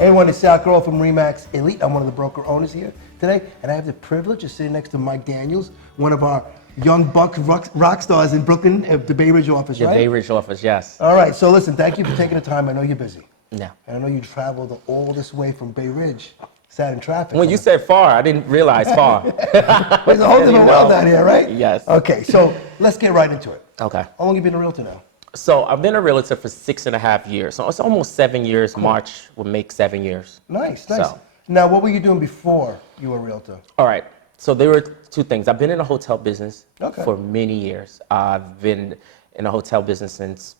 Everyone, it's Sal Grohl from ReMax Elite. I'm one of the broker owners here today, and I have the privilege of sitting next to Mike Daniels, one of our young buck rock stars in Brooklyn, at the Bay Ridge office, right? The Bay Ridge office, yes. All right, so listen, thank you for taking the time. I know you're busy. Yeah. And I know you traveled all this way from Bay Ridge, sat in traffic. When you said far, I didn't realize far. There's a whole different world out here, right? Yes. Okay, so let's get right into it. Okay. How long have you been a realtor now? So I've been a realtor for 6.5 years. So it's almost 7 years. Cool. March will make 7 years. Nice, nice. So. Now, what were you doing before you were a realtor? All right. So there were two things. I've been in the hotel business for many years. I've been in the hotel business since,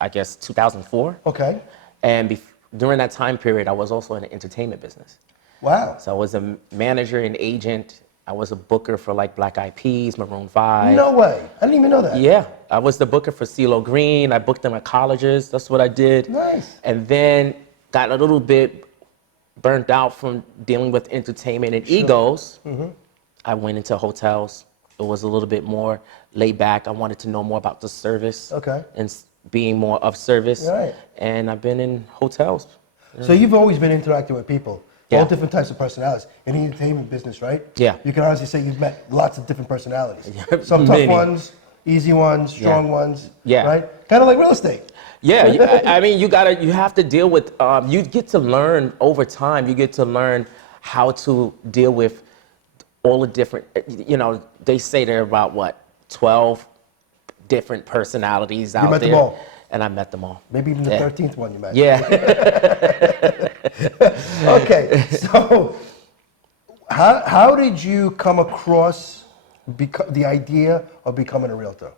I guess, 2004. Okay. And during that time period, I was also in the entertainment business. Wow. So I was a manager and agent. I was a booker for like Black Eyed Peas, Maroon 5. No way. I didn't even know that. Yeah. I was the booker for CeeLo Green. I booked them at colleges. That's what I did. Nice. And then got a little bit burnt out from dealing with entertainment and egos. Mm-hmm. I went into hotels. It was a little bit more laid back. I wanted to know more about the service. Okay. And being more of service. Right. And I've been in hotels. So you've always been interacting with people. Yeah. All different types of personalities. In the entertainment business, right? Yeah. You can honestly say you've met lots of different personalities. Some tough ones, easy ones, strong ones. Yeah. Right? Kind of like real estate. Yeah. I mean, you have to deal with, you get to learn over time, you get to learn how to deal with all the different, they say there are about 12 different personalities out there. You met them all. And I met them all. Maybe even the 13th one you met. Yeah. Okay, so how did you come across the idea of becoming a realtor?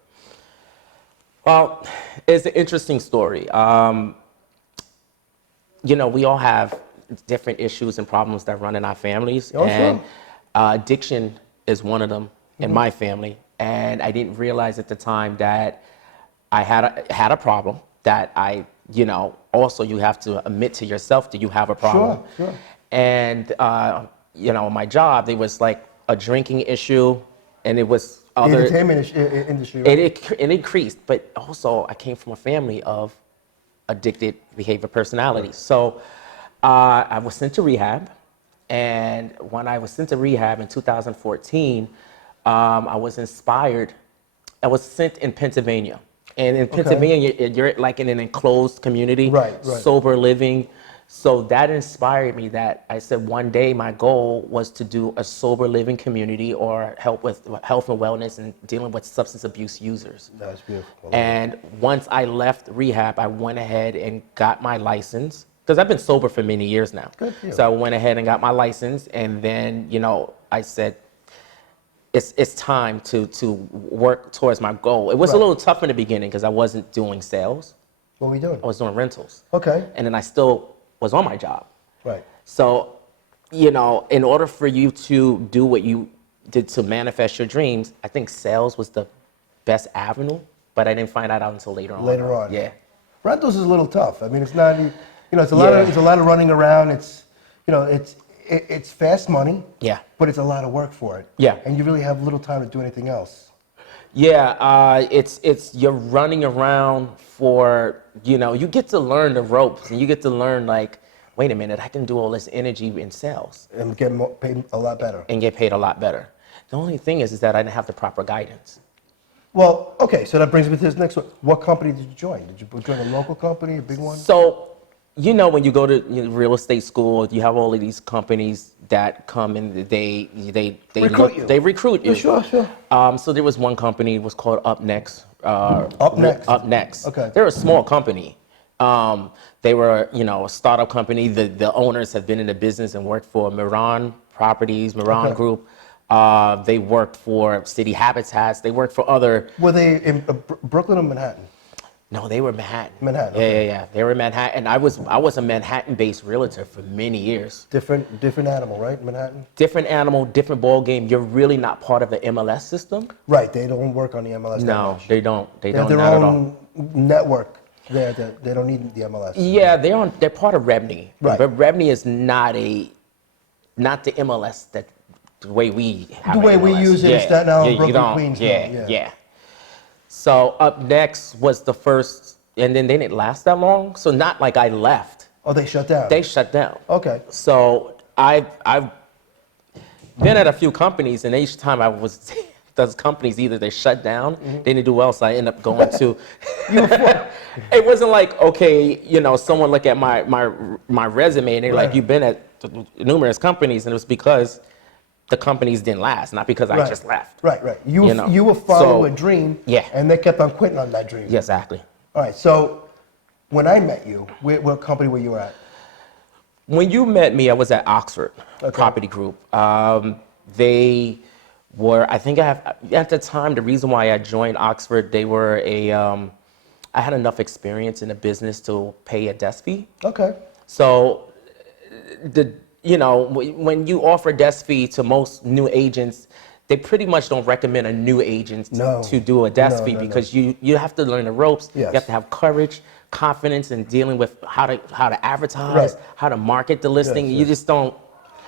Well, it's an interesting story. We all have different issues and problems that run in our families. Oh, and sure. Addiction is one of them in my family. And I didn't realize at the time that I had a problem that also you have to admit to yourself that you have a problem. Sure. And, my job, there was like a drinking issue and it was other. The entertainment industry, right? It increased, but also I came from a family of addicted behavior personalities. So I was sent to rehab. And when I was sent to rehab in 2014, I was inspired. I was sent in Pennsylvania. And in Pennsylvania, you're like in an enclosed community, right. Sober living. So that inspired me that I said one day my goal was to do a sober living community or help with health and wellness and dealing with substance abuse users. That's beautiful. And once I left rehab, I went ahead and got my license because I've been sober for many years now. Good for you. So I went ahead and got my license. And then, I said, it's time to work towards my goal. It was a little tough in the beginning because I wasn't doing sales. What were you doing? I was doing rentals. Okay. And then I still was on my job. Right. So, in order for you to do what you did to manifest your dreams, I think sales was the best avenue, but I didn't find that out until later on. Later on. Yeah. Rentals is a little tough. I mean, it's not, it's a lot of running around. It's fast money. Yeah. But it's a lot of work for it. Yeah. And you really have little time to do anything else. Yeah, you're running around for, you get to learn the ropes and you get to learn like, wait a minute, I can do all this energy in sales. And get paid a lot better. And get paid a lot better. The only thing is that I didn't have the proper guidance. Well, okay, so that brings me to this next one. What company did you join? Did you join a local company, a big one? So, when you go to real estate school, you have all of these companies that come and they recruit you. Sure. So there was one company, it was called Up Next. Up Next. Okay. They're a small company. They were, a startup company. The owners have been in the business and worked for Miran Properties, Miran Group. They worked for City Habitats. They worked for other. Were they in Brooklyn or Manhattan? No, they were Manhattan. Manhattan. Yeah. They were Manhattan. I was a Manhattan-based realtor for many years. Different animal, right? Manhattan. Different animal, different ball game. You're really not part of the MLS system. Right. They don't work on the MLS. No, they don't. They don't. Their not own at all. network. They don't need the MLS. Yeah, they're part of ReMax. Right. But ReMax is not the MLS that the way we have. The way we use it in Staten Island, Brooklyn, Queens. Yeah. So Up Next was the first, and then they didn't last that long. So not like I left Oh, they shut down. They shut down. Okay. So I've been at a few companies, and each time I was those companies either they shut down, they didn't do well, so I ended up going to. It wasn't like, okay, you know, someone look at my resume and they're like, you've been at numerous companies, and it was because the companies didn't last, not because I just left. Right. You were following a dream. Yeah. And they kept on quitting on that dream. Yeah, exactly. All right. So when I met you, what company were you at? When you met me, I was at Oxford Property Group. They were, I think at the time, the reason why I joined Oxford, they were I had enough experience in the business to pay a desk fee. Okay. So, you know, when you offer a desk fee to most new agents, they pretty much don't recommend a new agent to do a desk fee because you have to learn the ropes. Yes. You have to have courage, confidence in dealing with how to advertise, how to market the listing. You just don't.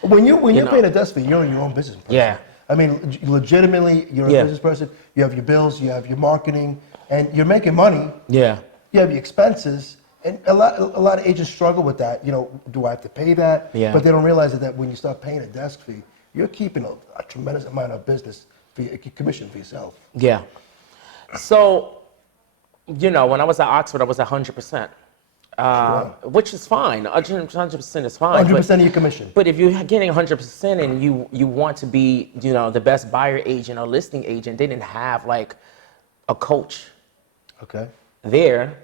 When you're paying a desk fee, you're your own business person. Yeah. I mean, legitimately, you're a business person. You have your bills, you have your marketing, and you're making money. Yeah. You have your expenses, and a lot of agents struggle with that. You know, do I have to pay that? Yeah. But they don't realize that when you start paying a desk fee, you're keeping a tremendous amount of business for your commission for yourself. Yeah. So, you know, when I was at Oxford, I was 100%. Which is fine. 100% is fine. 100% of your commission. But if you're getting 100% and you want to be, you know, the best buyer agent or listing agent, they didn't have like a coach there.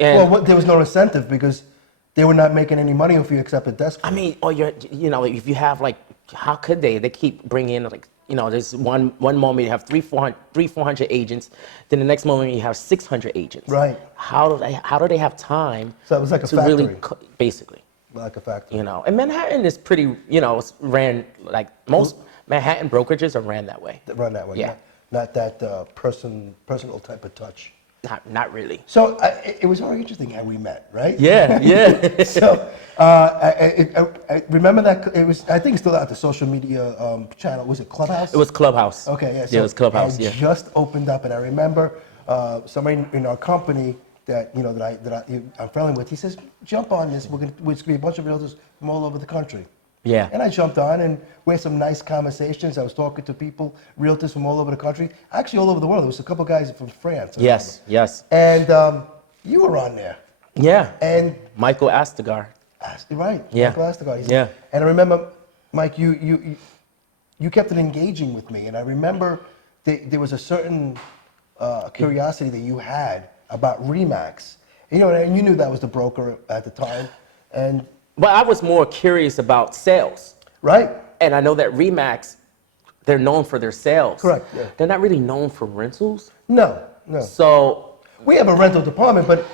And Well, there was no incentive because they were not making any money if you accepted desk fee. I mean, or you know, if you have like, how could they? They keep bringing in like, you know, there's one moment you have 400 agents, then the next moment you have 600 agents. Right. How do they have time? So it was like a to factory. really, basically. Like a factory. You know, and Manhattan is pretty, you know, it's ran like most Manhattan brokerages are ran that way. Run that way. Yeah. Not that personal type of touch. Not really. So it was very interesting how we met, right? Yeah, yeah. So I remember that it was. I think it's still out the social media channel. Was it Clubhouse? It was Clubhouse. Okay, yeah. So yeah, it was Clubhouse. I Yeah. just opened up, and I remember somebody in our company that I'm friendly with. He says, "Jump on this. We're gonna be a bunch of realtors from all over the country." Yeah. And I jumped on, and we had some nice conversations. I was talking to people, realtors from all over the country, actually all over the world. There was a couple guys from France. Yes. Yes. And you were on there. Yeah. And Michael Astigar. right. Yeah. Michael Astigar. Yeah. And I remember, Mike, you kept on engaging with me, and I remember there was a certain curiosity that you had about ReMax. You know, and you knew that was the broker at the time, and. But I was more curious about sales. Right. And I know that ReMax, they're known for their sales. Correct. Yeah. They're not really known for rentals. No. So we have a rental department, but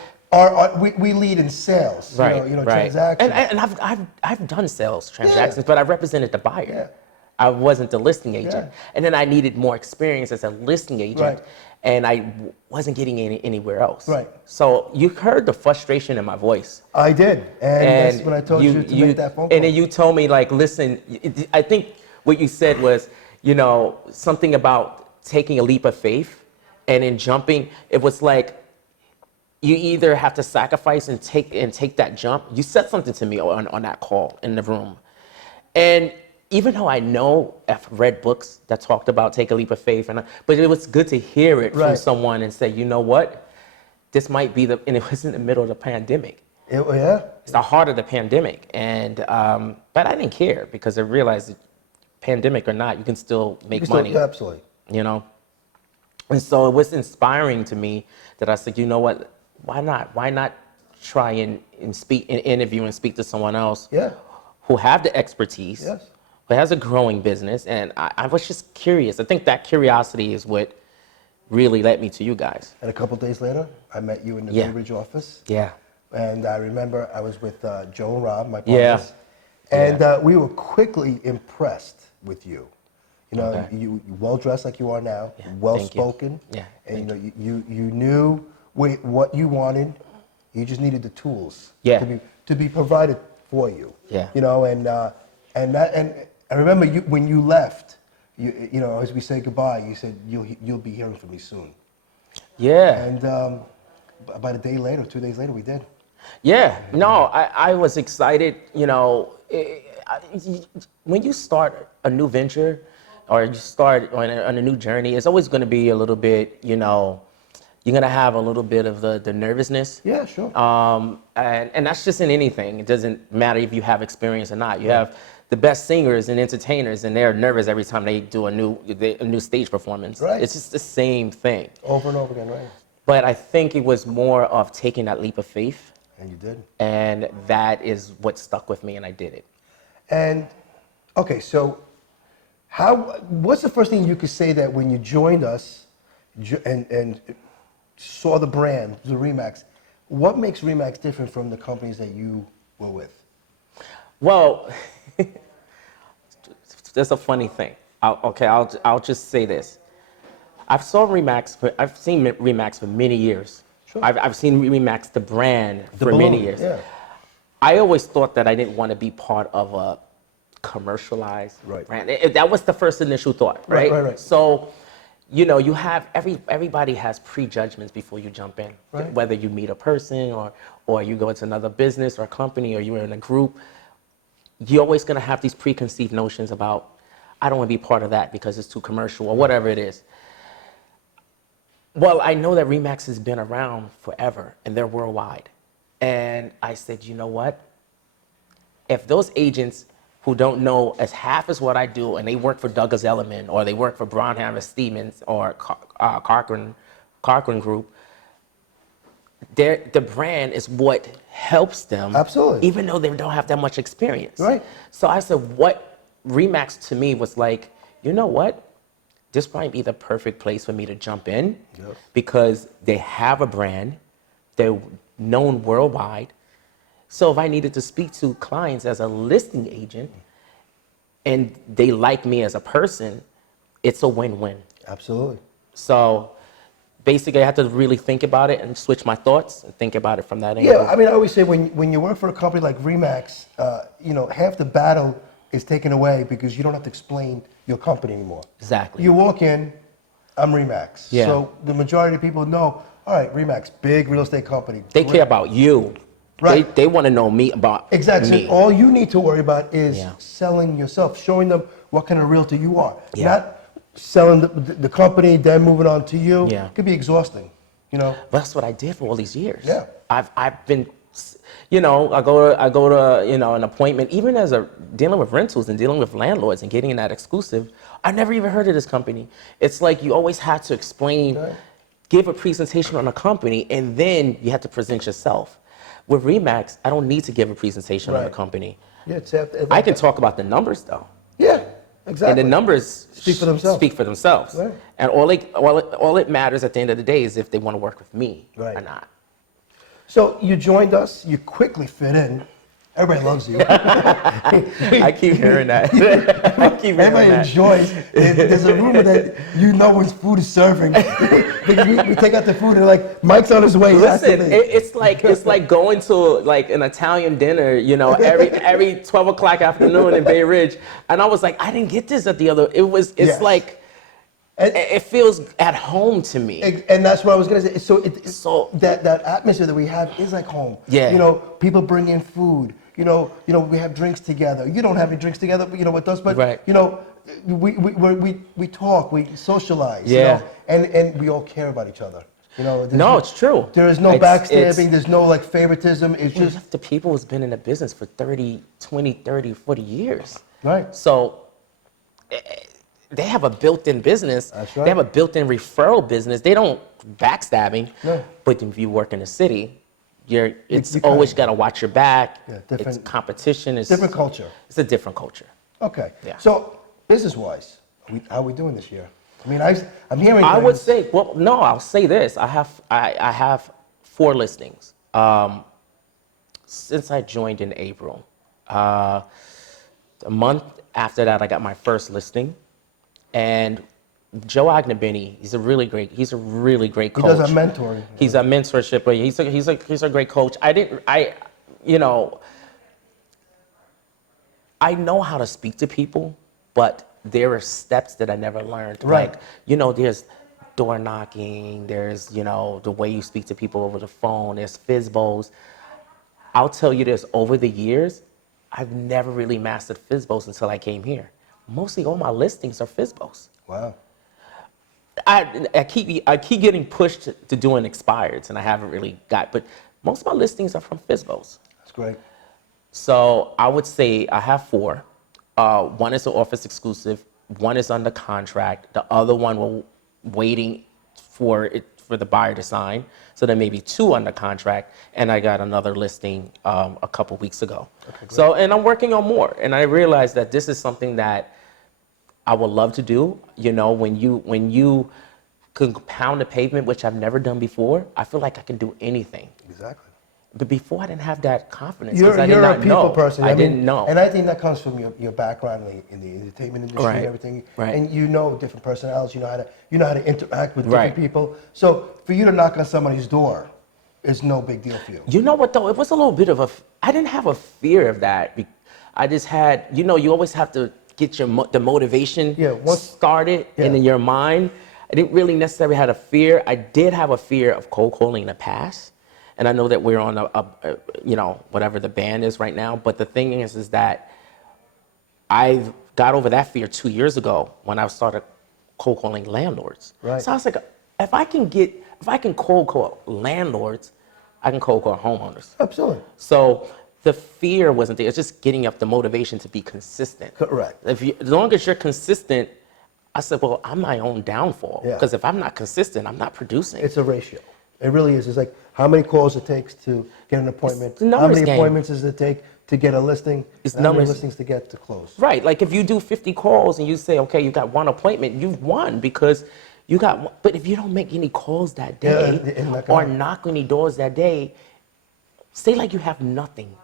we lead in sales. right, you know, right. transactions. And I've done sales transactions, but I represented the buyer. Yeah. I wasn't the listing agent. Yeah. And then I needed more experience as a listing agent. Right. And I wasn't getting anywhere else. Right. So you heard the frustration in my voice. I did, and that's when I told you to make that phone call. And then you told me, like, listen, I think what you said was, you know, something about taking a leap of faith and in jumping. It was like you either have to sacrifice and take that jump. You said something to me on that call in the room. And even though I know I've read books that talked about take a leap of faith, but it was good to hear it from someone and say, you know what, this might be and it was in the middle of the pandemic. It's the heart of the pandemic. And, but I didn't care because I realized that pandemic or not, you can still make money. Absolutely. You know? And so it was inspiring to me that I said, you know what, why not? Why not try and interview and speak to someone else who have the expertise, who has a growing business? And I was just curious. I think that curiosity is what really led me to you guys. And a couple days later, I met you in the Bay Ridge office. Yeah. And I remember I was with Joe and Rob, my partners. And we were quickly impressed with you. You know, you well-dressed like you are now, well-spoken. Yeah. And you knew what you wanted. You just needed the tools to be provided for you. Yeah. You know, and I remember when you left, you know, as we say goodbye, you said you'll be hearing from me soon. Yeah. And about a day later, 2 days later, we did. Yeah, no, I was excited. When you start a new venture or you start on a new journey, it's always going to be a little bit, you're going to have a little bit of the nervousness. Yeah, sure. And that's just in anything. It doesn't matter if you have experience or not. You have the best singers and entertainers, and they're nervous every time they do a new stage performance. Right. It's just the same thing. Over and over again, right? But I think it was more of taking that leap of faith. And you did. And that is what stuck with me, and I did it. And okay, so what's the first thing you could say that when you joined us and saw the brand, the ReMax, what makes ReMax different from the companies that you were with? Well, that's a funny thing. I'll just say this. I've seen ReMax for many years. Sure. I've seen ReMax, the brand, for many years. Yeah. I always thought that I didn't want to be part of a commercialized brand. That was the first initial thought, right? Right. So, you have everybody has prejudgments before you jump in. Right. Whether you meet a person or you go into another business or a company or you're in a group, you're always going to have these preconceived notions about, I don't want to be part of that because it's too commercial or whatever it is. Well, I know that ReMax has been around forever and they're worldwide. And I said, you know what? If those agents who don't know as half as what I do and they work for Douglas Elliman or they work for Braunhammer Stevens or Cochran Group, the brand is what helps them. Absolutely. Even though they don't have that much experience. Right. So I said, what ReMax to me was like, you know what? This might be the perfect place for me to jump in because they have a brand, they're known worldwide. So if I needed to speak to clients as a listing agent and they like me as a person, it's a win-win. Absolutely. So basically I had to really think about it and switch my thoughts and think about it from that angle. Yeah, I mean, I always say when you work for a company like ReMax, half the battle is taken away because you don't have to explain your company anymore. Exactly. You walk in, I'm ReMax. Yeah. So the majority of people know, all right, ReMax, big real estate company. They care about you. Right. They want to know me about Exactly. me. So all you need to worry about is Yeah. selling yourself, showing them what kind of realtor you are. Yeah. Not selling the company, then moving on to you. Yeah. It could be exhausting, That's what I did for all these years. Yeah. I've been, I go to an appointment, even as dealing with rentals and dealing with landlords and getting that exclusive. I never even heard of this company. It's like you always have to explain, give a presentation on a company, and then you have to present yourself. With ReMax, I don't need to give a presentation on a company. Yeah, I can talk about the numbers though. Yeah, exactly. And the numbers Speak for themselves. Right. Right. And all it matters at the end of the day is if they want to work with me or not. So you joined us, you quickly fit in. Everybody loves you. I keep hearing that. Everybody enjoys. There's a rumor that when food is serving. we take out the food and like, Mike's on his way. Listen, it's like going to like an Italian dinner, every 12 o'clock afternoon in Bay Ridge. And I was like, I didn't get this at the other. It's like, it feels at home to me. And that's what I was gonna say. So that atmosphere that we have is like home. Yeah. People bring in food. We have drinks together. You don't have any drinks together, with us, but right. we talk, we socialize. Yeah. And we all care about each other. It's true. There is no backstabbing. There's no like favoritism. It's just the people who's been in the business for 30, 40 years. Right. So they have a built-in business. That's right. They have a built-in referral business. They don't backstabbing. No. But if you work in the city, it's always got to watch your back. Yeah, it's competition. It's different culture. It's a different culture. Okay. Yeah. So business-wise, how are we doing this year? I mean, I'm hearing. I would say, I'll say this. I have 4 listings. Since I joined in April, a month after that, I got my first listing. And Joe Agnabini, he's a really great coach. He does a mentoring. He's a mentorship, but he's a great coach. I know how to speak to people, but there are steps that I never learned. Right. Like, there's door knocking, there's, the way you speak to people over the phone, there's FISBOs. I'll tell you this, over the years, I've never really mastered FSBOs until I came here. Mostly all my listings are FSBOs. Wow. I keep getting pushed to doing expireds, and I haven't really but most of my listings are from FSBOs. That's great. So I would say I have 4. One is an office exclusive, one is under contract, the other one we're waiting for the buyer to sign. So there may be 2 under contract, and I got another listing a couple weeks ago. Okay, so, and I'm working on more, and I realized that this is something that I would love to do. You know, when you can pound the pavement, which I've never done before, I feel like I can do anything. Exactly. But before, I didn't have that confidence You're because I did not a people know. person. I didn't know. And I think that comes from your background in the entertainment industry Right. and everything. Right. And you know different personalities. You know how to interact with different Right. people. So for you to knock on somebody's door is no big deal for you. You know what though? It was a little bit of I didn't have a fear of that. I just had, you know, you always have to get the motivation started in your mind. I didn't really necessarily have a fear. I did have a fear of cold calling in the past. And I know that we're on you know, whatever the ban is right now. But the thing is that I got over that fear 2 years ago when I started cold calling landlords. Right. So I was like, if I can cold call landlords, I can cold call homeowners. Absolutely. So the fear wasn't there. It's just getting up the motivation to be consistent. Correct. As long as you're consistent, I said, well, I'm my own downfall. Because if I'm not consistent, I'm not producing. It's a ratio. It really is. It's like how many calls it takes to get an appointment. How many appointments does it take to get a listing? It's how many listings to get to close. Right. Like if you do 50 calls and you say, okay, you got 1 appointment, you've won because you got one. But if you don't make any calls that day or knock any doors that day, say like you have nothing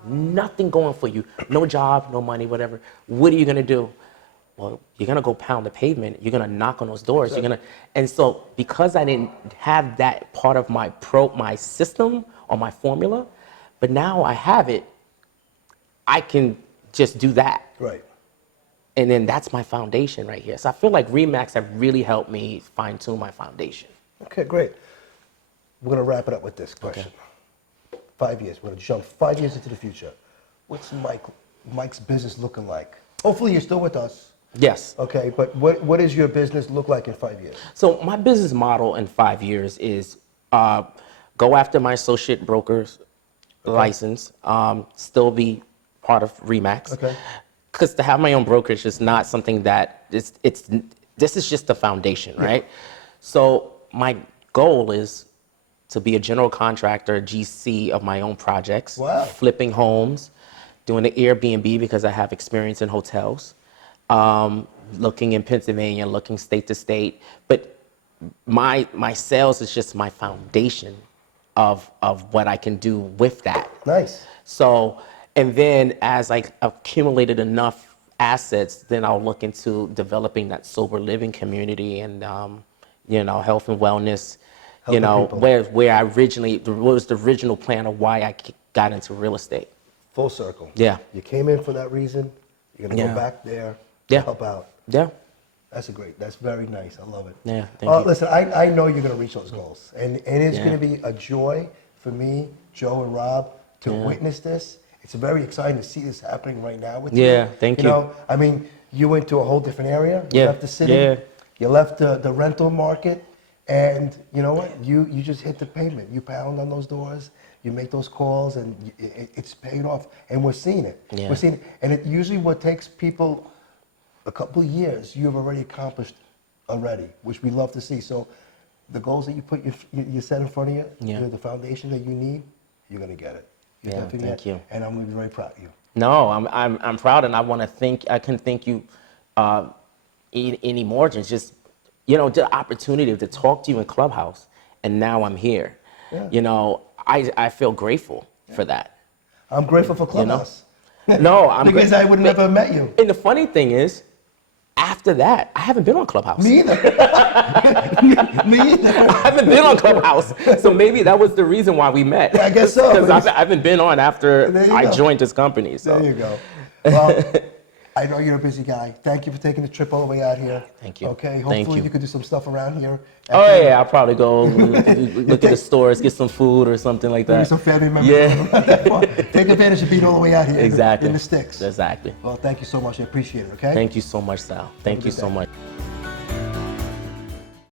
going for you, no job, no money, whatever. What are you going to do? Well, you're going to go pound the pavement. You're going to knock on those doors. Exactly. And so because I didn't have that part of my system or my formula, but now I have it, I can just do that. Right. And then that's my foundation right here. So I feel like ReMax have really helped me fine tune my foundation. Okay, great. We're going to wrap it up with this question. Okay. 5 years. We're going to jump 5 years into the future. What's Mike's business looking like? Hopefully you're still with us. Yes. Okay, but what does your business look like in 5 years? So my business model in 5 years is go after my associate broker's license, still be part of ReMax. Okay. Because to have my own brokerage is not something that this is just the foundation, right? So my goal is to be a general contractor, GC of my own projects, flipping homes, doing the Airbnb because I have experience in hotels. Looking in Pennsylvania, looking state to state, but my sales is just my foundation of what I can do with that. Nice. So, and then as I accumulated enough assets, then I'll look into developing that sober living community and you know, health and wellness. Helping you know, people. where I what was the original plan of why I got into real estate. Full circle. Yeah. You came in for that reason. You're gonna go back there. Help out. Yeah. That's very nice. I love it. Yeah, thank you. Listen, I know you're going to reach those goals. And it's going to be a joy for me, Joe and Rob, to witness this. It's very exciting to see this happening right now with you. Yeah, thank you. You know, I mean, you went to a whole different area. You left the city. Yeah. You left the rental market. And you know what? You just hit the pavement. You pound on those doors. You make those calls, and it's paying off. And we're seeing it. Yeah. We're seeing it. And it usually what takes people a couple of years, you have already accomplished already, which we love to see. So the goals that you set in front of you, the foundation that you need, you're going to get it. Thank you. And I'm going to be very proud of you. No, I'm proud, and I want to I can thank you any more. Just, you know, the opportunity to talk to you in Clubhouse, and now I'm here. Yeah. You know, I feel grateful for that. I'm grateful for Clubhouse. You know? No, because I would never have met you. And the funny thing is, after that, I haven't been on Clubhouse. Me either. Me either. I haven't been on Clubhouse. So maybe that was the reason why we met. I guess so. Because I haven't been on after I joined this company. So. There you go. Well, I know you're a busy guy. Thank you for taking the trip all the way out here. Thank you. Okay, Thank hopefully you. you could do some stuff around here. Oh yeah, I'll probably go look at the stores, get some food or something like Maybe that. some family members. Yeah. Take advantage of being all the way out here Exactly. in the sticks. Exactly. Well, thank you so much. I appreciate it, okay? Thank you so much, Sal. Thank you good so day. much.